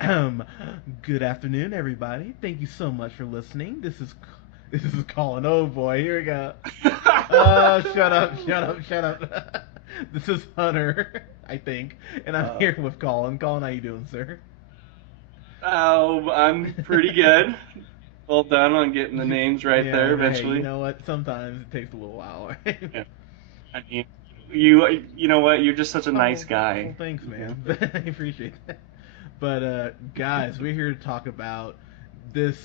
Good afternoon, everybody. Thank you so much for listening. This is Colin. Oh boy, here we go. Oh, shut up, shut up, shut up. This is Hunter, I think, and I'm Uh, here with Colin. Colin, how you doing, sir? I'm pretty good. Well done on getting the names right Yeah, there hey, you eventually. know what? Sometimes it takes a little while. Yeah. I mean, you know what? You're just such a nice Well, guy. thanks, You know? man. I appreciate that. But guys, we're here to talk about this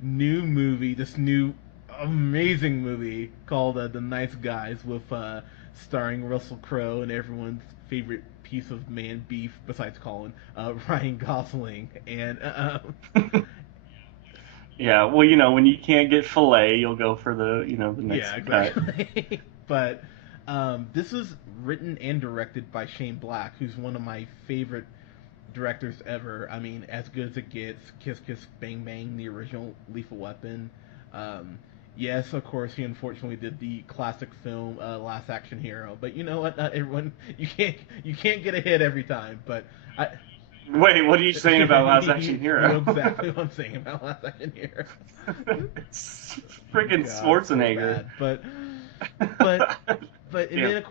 new movie, this new amazing movie called The Nice Guys, with starring Russell Crowe and everyone's favorite piece of man beef besides Colin, Ryan Gosling, and Yeah. Well, when you can't get filet, you'll go for the yeah, next cut. exactly. But this is written and directed by Shane Black, who's one of my favorite directors ever. I mean, as good as it gets. Kiss Kiss Bang Bang, the original Lethal Weapon. Um, yes, of course, he unfortunately did the classic film Last Action Hero. But you know what? Not everyone you can't get a hit every time. But I Wait, what are you saying about Last Action you know Hero? exactly what I'm saying about Last Action Hero. It's freaking God, so Schwarzenegger. bad. But but and Yeah. then of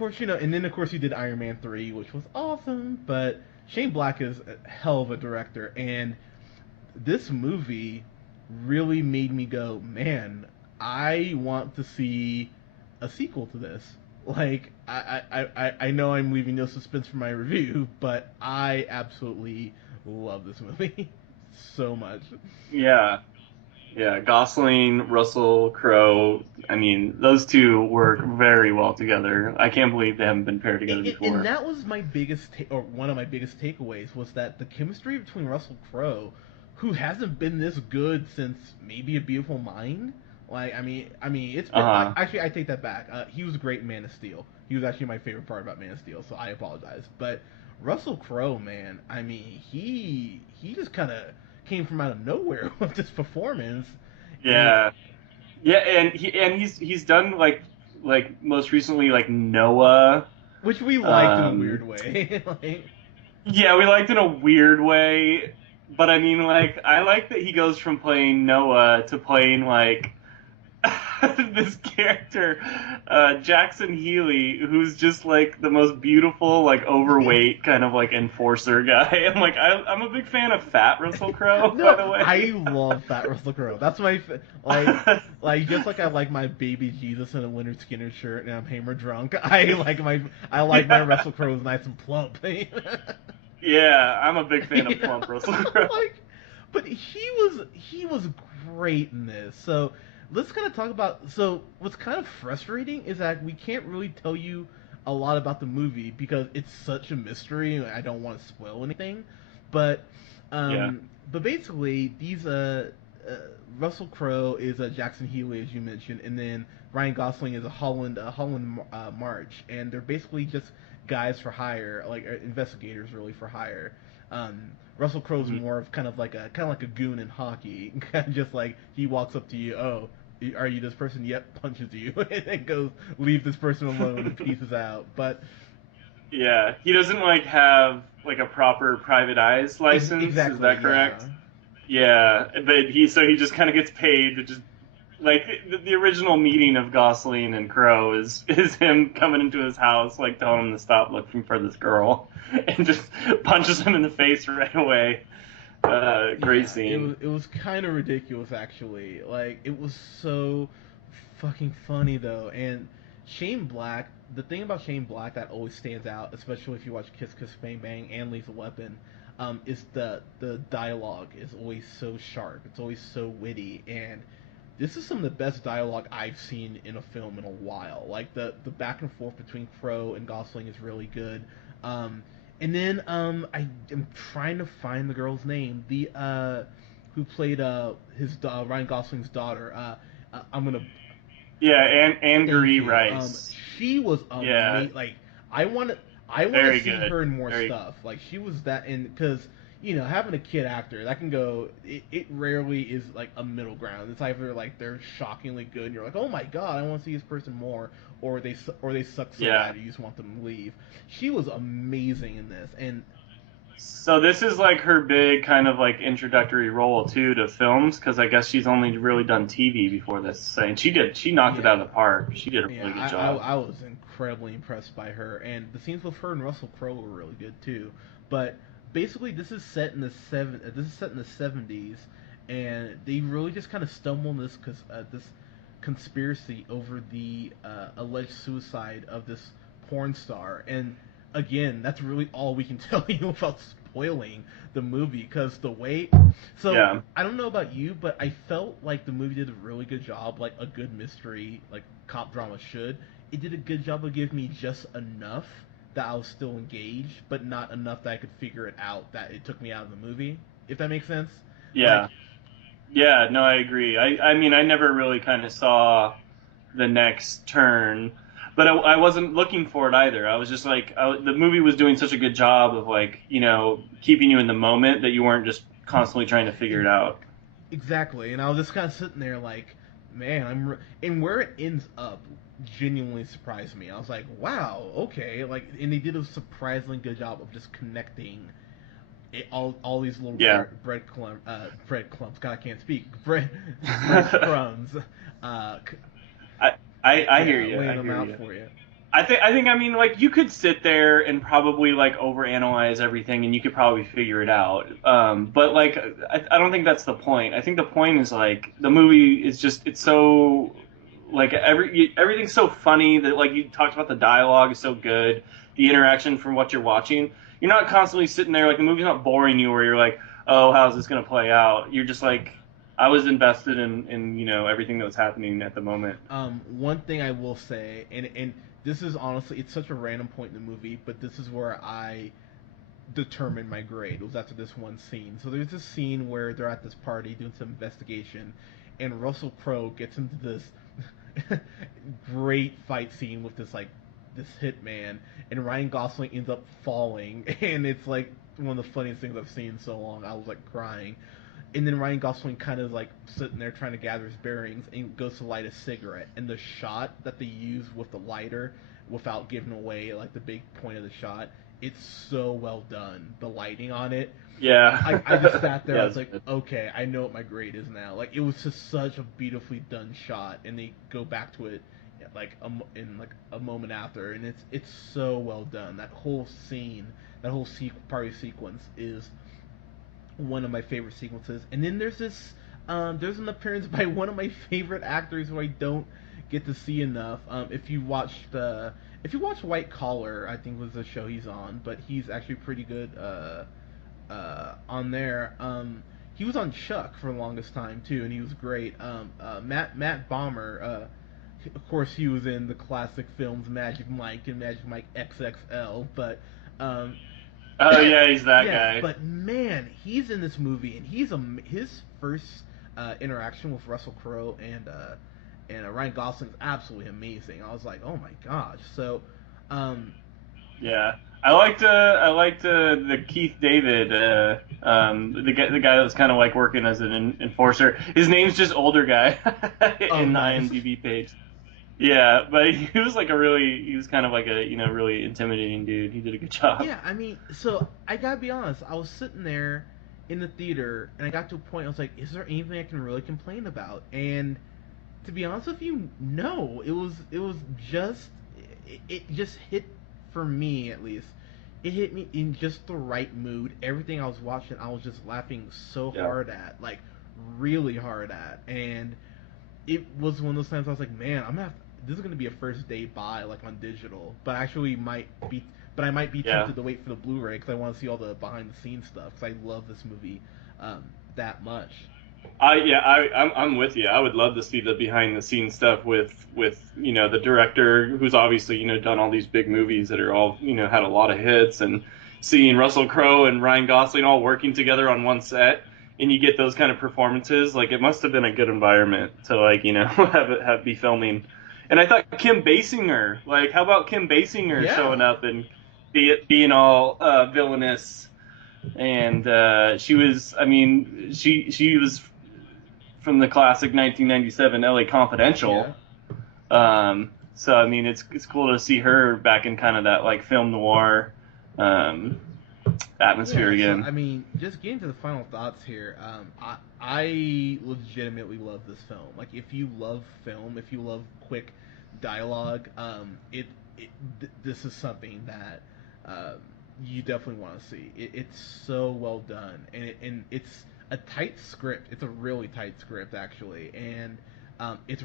course he did Iron Man 3, which was awesome. But Shane Black is a hell of a director, and this movie really made me go, man, I want to see a sequel to this. Like I know I'm leaving no suspense for my review, but I absolutely love this movie so much. Yeah. Yeah, Gosling, Russell Crowe. I mean, those two work very well together. I can't believe they haven't been paired together And before. that was my or one of my biggest takeaways, was that the chemistry between Russell Crowe, who hasn't been this good since maybe A Beautiful Mind. Like, I mean, it's been. Uh-huh. Actually, I take that back. He was great in Man of Steel. He was actually my favorite part about Man of Steel, so I apologize. But Russell Crowe, man, I mean, he just kind of came from out of nowhere with this performance, and Yeah. Yeah, and he's done like most recently like Noah. which we liked in a Um weird way. Like, yeah, we liked in a weird way, but I mean like I like that he goes from playing Noah to playing like this character, Jackson Healy, who's just like the most beautiful, like overweight kind of like enforcer guy. I'm a big fan of Fat Russell Crowe, by No, the I way. love Fat Russell Crowe. That's my like just like I like my baby Jesus in a winter Skinner shirt and I'm hammer drunk. I like my Yeah, Russell Crowe's nice and plump. yeah, I'm a big fan of Yeah, plump Russell Crowe. like, but he was great in this. So let's kind of talk about. So what's kind of frustrating is that we can't really tell you a lot about the movie because it's such a mystery. And I don't want to spoil anything, but Yeah. but basically these uh Russell Crowe is a Jackson Healy, as you mentioned, and then Ryan Gosling is a Holland March, and they're basically just guys for hire, like investigators really for hire. Russell Crowe's Mhm. more of kind of like a goon in hockey, kind of just like he walks up to you, oh, are you this person? Yep, punches you, and then goes, leave this person alone, and pieces out. But Yeah, he doesn't like have like a proper private eyes license. Is exactly, that yeah. correct? Yeah, but he just kind of gets paid to just like the original meeting of Gosling and Crow is him coming into his house like telling him to stop looking for this girl and just punches him in the face right away. Great Yeah, it scene. was it was kind of ridiculous actually. Like it was so fucking funny though. And Shane Black, the thing about Shane Black that always stands out, especially if you watch Kiss Kiss Bang Bang and Lethal Weapon, is the dialogue is always so sharp. It's always so witty, and this is some of the best dialogue I've seen in a film in a while. Like the back and forth between Crow and Gosling is really good. Um, and then I am trying to find the girl's name. The who played Ryan Gosling's daughter. I'm gonna Yeah, and thank Angry you. Rice. She was Yeah, amazing. Like I want to, I want to very see good. her in more Very. stuff. Like she was that, and because having a kid actor that can go, it rarely is like a middle ground. It's either like they're shockingly good, and you're like, oh my god, I want to see this person more, or they suck so Yeah. bad you just want them to leave. She was amazing in this, and So this is like her big kind of like introductory role too to films, because I guess she's only really done TV before this. And she knocked it out Yeah, of the park. She did a yeah. really good I job. I was incredibly impressed by her, and the scenes with her and Russell Crowe were really good too. But basically, this is set in the This is set in the '70s, and they really just kind of stumble in this conspiracy over the alleged suicide of this porn star. And again, that's really all we can tell you without spoiling the movie, because the way. So Yeah. I don't know about you, but I felt like the movie did a really good job, like a good mystery, like cop drama should. It did a good job of giving me just enough that I was still engaged, but not enough that I could figure it out that it took me out of the movie. If that makes sense. Like, Yeah. Yeah, no, I agree. I mean, I never really kind of saw the next turn, but I wasn't looking for it either. I was just like, the movie was doing such a good job of like, keeping you in the moment that you weren't just constantly trying to figure it out. exactly, and I was just kind of sitting there like, man, and where it ends up genuinely surprised me. I was like, wow, okay, like, and they did a surprisingly good job of just connecting all these little Yeah. bread clumps. God, I can't speak. Bread crumbs. C- I, I hear yeah, you. laying I them hear out you. for you. I think I mean like you could sit there and probably like overanalyze everything and you could probably figure it out. But like I don't think that's the point. I think the point is like the movie is just it's so like everything's so funny that like you talked about the dialogue is so good, the interaction from what you're watching. You're not constantly sitting there like the movie's not boring you where you're like, oh, how's this gonna play out? You're just like I was invested in everything that was happening at the moment. One thing I will say, and this is honestly, it's such a random point in the movie, but this is where I determined my grade. It was after this one scene. So there's this scene where they're at this party doing some investigation, and Russell Crowe gets into this great fight scene with this hitman, and Ryan Gosling ends up falling, and it's like one of the funniest things I've seen in so long. I was like crying. And then Ryan Gosling kind of like sitting there trying to gather his bearings and goes to light a cigarette. And the shot that they use with the lighter, without giving away like the big point of the shot, it's so well done. The lighting on it, Yeah. I just sat there. I Yeah, was like, okay, I know what my grade is now. Like, it was just such a beautifully done shot, and they go back to it in like a moment after, and it's so well done. That whole scene, that whole party sequence is one of my favorite sequences. And then there's an appearance by one of my favorite actors who I don't get to see enough. If you watch White Collar, I think was the show he's on, but he's actually pretty good on there. He was on Chuck for the longest time too, and he was great. Matt Bomber, of course, he was in the classic films Magic Mike and Magic Mike XXL, but um, Oh yeah, he's that yes, guy. but man, he's in this movie, and his first interaction with Russell Crowe and Ryan Gosling is absolutely amazing. I was like, oh my gosh. So, um, Yeah, I liked the Keith David, the guy that was kind of like working as an enforcer. His name's just older guy oh in the nice. IMDb page. Yeah, but he was kind of like a really intimidating dude. He did a good job. Yeah, I mean, so I gotta be honest. I was sitting there in the theater, and I got to a point. I was like, is there anything I can really complain about? And to be honest with you, no. It was just it just hit for me at least. It hit me in just the right mood. Everything I was watching, I was just laughing so Yeah. hard at, like really hard at, and it was one of those times I was like, man, I'm gonna have this is gonna be a first day buy like on digital, but actually might be, but I might be Yeah. tempted to wait for the Blu-ray because I want to see all the behind the scenes stuff because I love this movie that much. I'm with you. I would love to see the behind the scenes stuff with the director who's obviously done all these big movies that are all had a lot of hits, and seeing Russell Crowe and Ryan Gosling all working together on one set, and you get those kind of performances. Like it must have been a good environment to like have be filming. And I thought Kim Basinger, like how about Kim Basinger showing Yeah, up and being all villainous, and she was, I mean, she was from the classic 1997 LA yeah. Confidential. So I mean, it's cool to see her back in kind of that like film noir um, atmosphere Yeah, so again. I mean, just getting to the final thoughts here. I legitimately love this film. Like, if you love film, if you love quick dialogue, this is something that you definitely want to see. It's so well done, and it's a tight script. It's a really tight script actually, and it's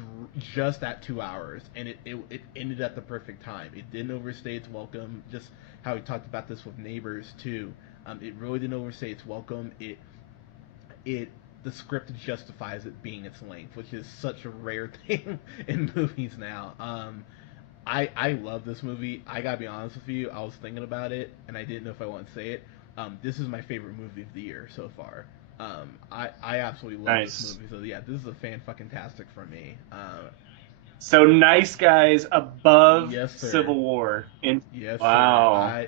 just at 2 hours, and it ended at the perfect time. It didn't overstay its welcome. Just how we talked about this with Neighbors too. It really didn't overstay its welcome. It the script justifies it being its length, which is such a rare thing in movies now. I love this movie. I gotta be honest with you. I was thinking about it, and I didn't know if I want to say it. This is my favorite movie of the year so far. I absolutely love this Nice. movie. So yeah, this is a fan fucking tastic for me. So Nice Guys above Yes, sir. Civil War. Yes, sir. Wow, I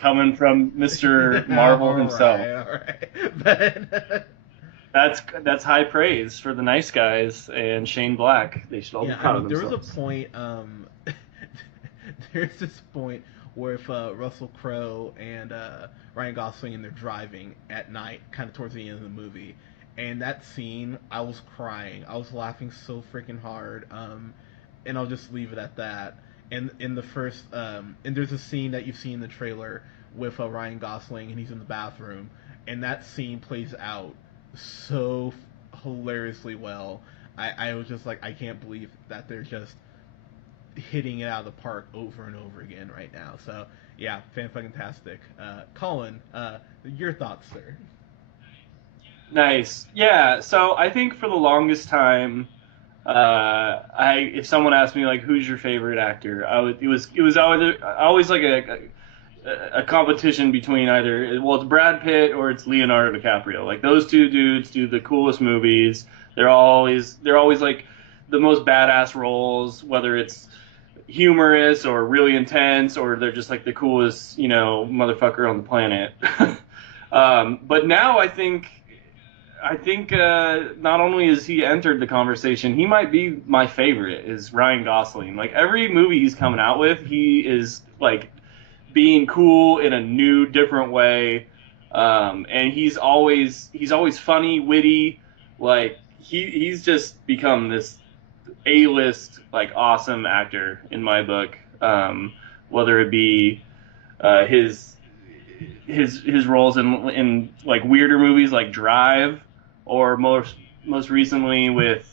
coming from Mr. Marvel all himself. right, all right. But That's high praise for the Nice Guys and Shane Black. They should all be yeah, I proud of mean, there was a themselves. point. There's this point where if Russell Crowe and Ryan Gosling and they're driving at night, kind of towards the end of the movie, and that scene, I was crying. I was laughing so freaking hard. And I'll just leave it at that. And in the first, and there's a scene that you've seen in the trailer with Ryan Gosling, and he's in the bathroom, and that scene plays out so hilariously well. I was just like, I can't believe that they're just hitting it out of the park over and over again right now. So yeah, fan fucking tastic. Colin, your thoughts, sir? Nice. Yeah. So I think for the longest time, I if someone asked me like who's your favorite actor, it was always like a competition between either well it's Brad Pitt or it's Leonardo DiCaprio. Like those two dudes do the coolest movies. They're always like the most badass roles, whether it's humorous or really intense or they're just like the coolest motherfucker on the planet. But now I think not only has he entered the conversation, he might be my favorite. Is Ryan Gosling? Like every movie he's coming out with, he is like being cool in a new, different way, and he's always funny, witty. Like he's just become this A-list like awesome actor in my book. Whether it be his his roles in like weirder movies like Drive, or most recently with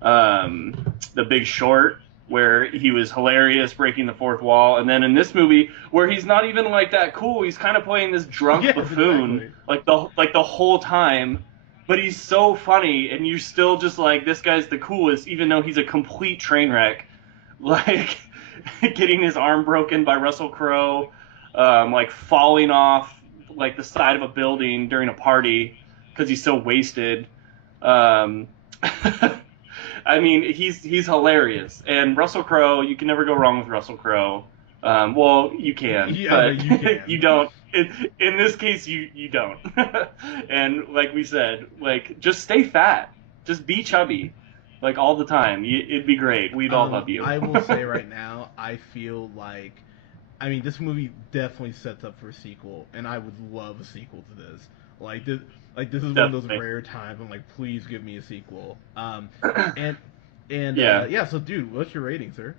The Big Short, where he was hilarious, breaking the fourth wall, and then in this movie where he's not even like that cool, he's kind of playing this drunk Yes, buffoon exactly. like the whole time. But he's so funny, and you're still just like, this guy's the coolest, even though he's a complete train wreck. Like getting his arm broken by Russell Crowe, like falling off like the side of a building during a party because he's so wasted. Um, I mean, he's hilarious, and Russell Crowe. You can never go wrong with Russell Crowe. Well, you can, Yeah, no, but you you can. don't. In this case, you don't. And like we said, like just stay fat, just be chubby, like all the time. It'd be great. We'd all love you. I will say right now, I feel like, I mean, this movie definitely sets up for a sequel, and I would love a sequel to this. Like this, this is one of those Definitely. rare times I'm like, please give me a sequel. And Yeah. yeah, so dude, what's your rating, sir?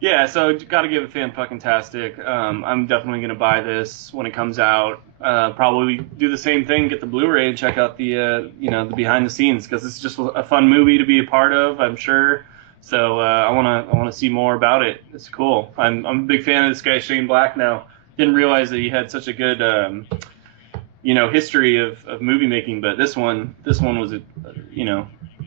Yeah, so got to give it fan fucking tastic. I'm definitely gonna buy this when it comes out. Probably do the same thing, get the Blu-ray and check out the behind the scenes because it's just a fun movie to be a part of. I'm sure. So I wanna see more about it. It's cool. I'm a big fan of this guy Shane Black now. Didn't realize that he had such a good history of movie making, but this one was a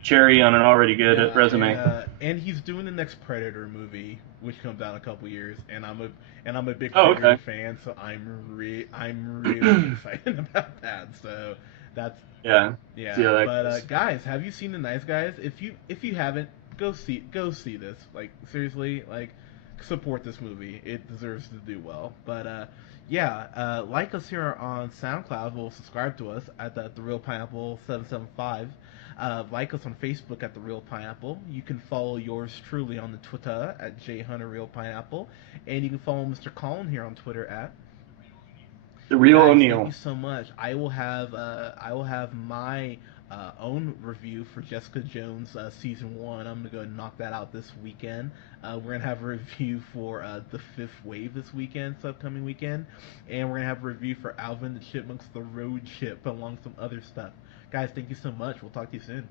cherry on an already good Yeah, resume. and he's doing the next Predator movie, which comes out in a couple years, and I'm a big Oh, Predator okay. fan, so I'm really excited about that. So that's Yeah. See yeah. how that But goes. guys, have you seen The Nice Guys? If you haven't, go see this. Like seriously, like support this movie. It deserves to do well. But yeah, like us here on SoundCloud. Will subscribe to us at the Real Pineapple 775. Like us on Facebook at The Real Pineapple. You can follow yours truly on the Twitter at JHunterRealPineapple. And you can follow Mr. Colin here on Twitter at. The real Guys, thank O'Neill. you so much. I will have my own review for Jessica Jones season one. I'm gonna go knock that out this weekend. We're gonna have a review for the Fifth Wave this weekend, this upcoming weekend, and we're gonna have a review for Alvin the Chipmunks: The Road Trip, along with some other stuff. Guys, thank you so much. We'll talk to you soon.